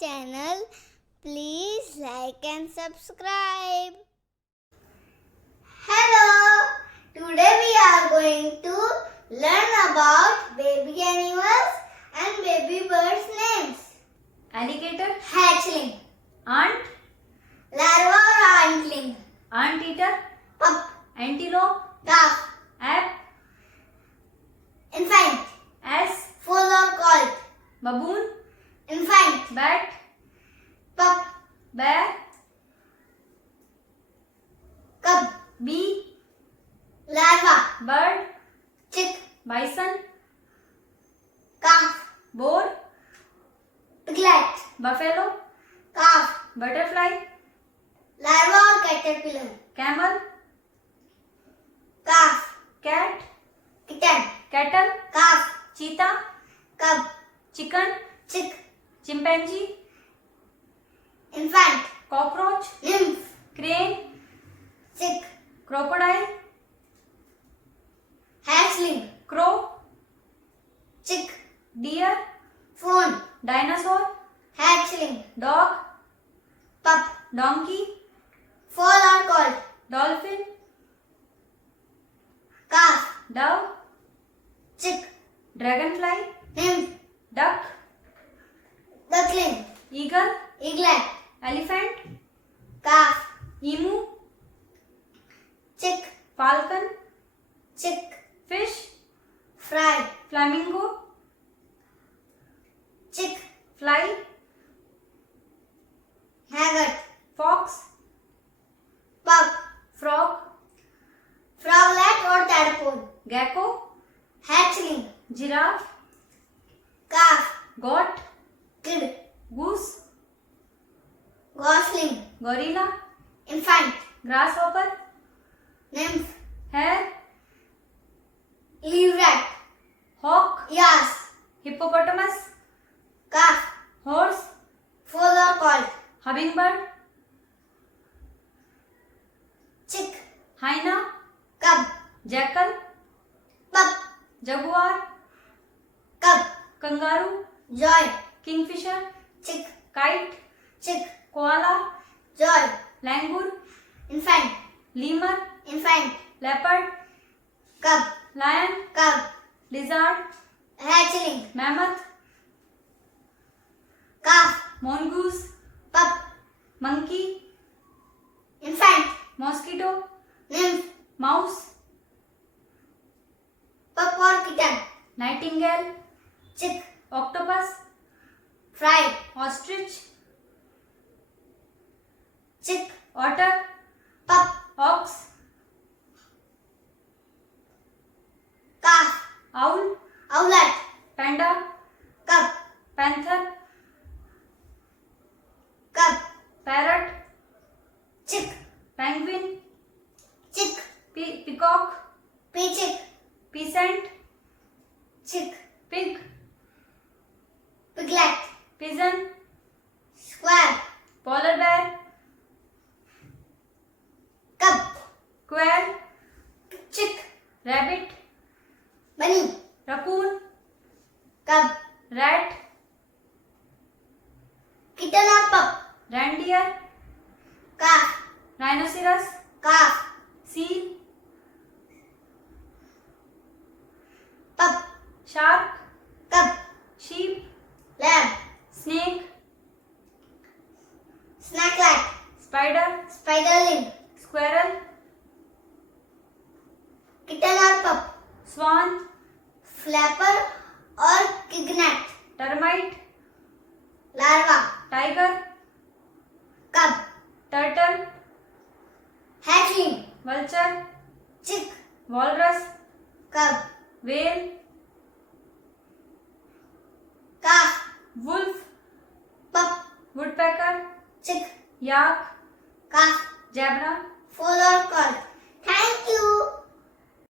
channel. Please like and subscribe. Hello. Today we are going to learn about baby animals and baby birds names. Alligator, Hatchling, ant, larva or antling, anteater, pup, antelope, calf, ape, infant, ass, foal or colt, baboon, infant, bat, pup, bear, cub, bee, larva, bird, chick, bison, calf, boar, piglet, buffalo, calf, butterfly, larva or caterpillar, camel, calf, cat, kitten, cattle, calf, cheetah, cub, chicken, chick, chimpanzee, infant, cockroach, nymph, crane, chick, crocodile, hatchling, crow, chick, deer, fawn, dinosaur, hatchling, dog, pup, donkey, foal or colt, dolphin, calf, dove, chick, dragonfly, nymph, duck, duckling, eagle, eaglet, elephant, calf, emu, chick, falcon, chick, fish, fry, flamingo, chick, fly, maggot, fox, pup, frog, froglet or tadpole, gecko, hatchling, giraffe, calf, goat, kid, goose, gosling, gorilla, infant, grasshopper, nymph, hare, leveret, hawk, yas, hippopotamus, calf, horse, foal or colt, hummingbird, chick, hyena, cub, jackal, pup, jaguar, cub, kangaroo, joy, kingfisher, chick, kite, chick, koala, joy, langur, infant, lemur, infant, leopard, cub, lion, cub, lizard, hatchling, mammoth, calf, mongoose, pup, monkey, infant, mosquito, nymph, mouse, pup or kitten, nightingale, chick, octopus, fry, ostrich, chick, otter, pup, ox, calf, owl, owlet, panda, cub, panther, cub, parrot, chick, penguin, chick, peacock, peachick, peasant, chick, pig, piglet, pigeon, square, polar bear, cub, quail, chick, rabbit, bunny, raccoon, cub, rat, kitten or pup, reindeer, calf, rhinoceros, calf, seal, pup, shark, cub, sheep, lamb, snake, snakelet, spider, spiderling, squirrel, kitten or pup, swan, flapper or kignet, termite, larva, tiger, cub, turtle, hatchling, vulture, chick, walrus, cub, whale, calf, wolf, pup, woodpecker, chick, yak, calf, zebra, foal or colt,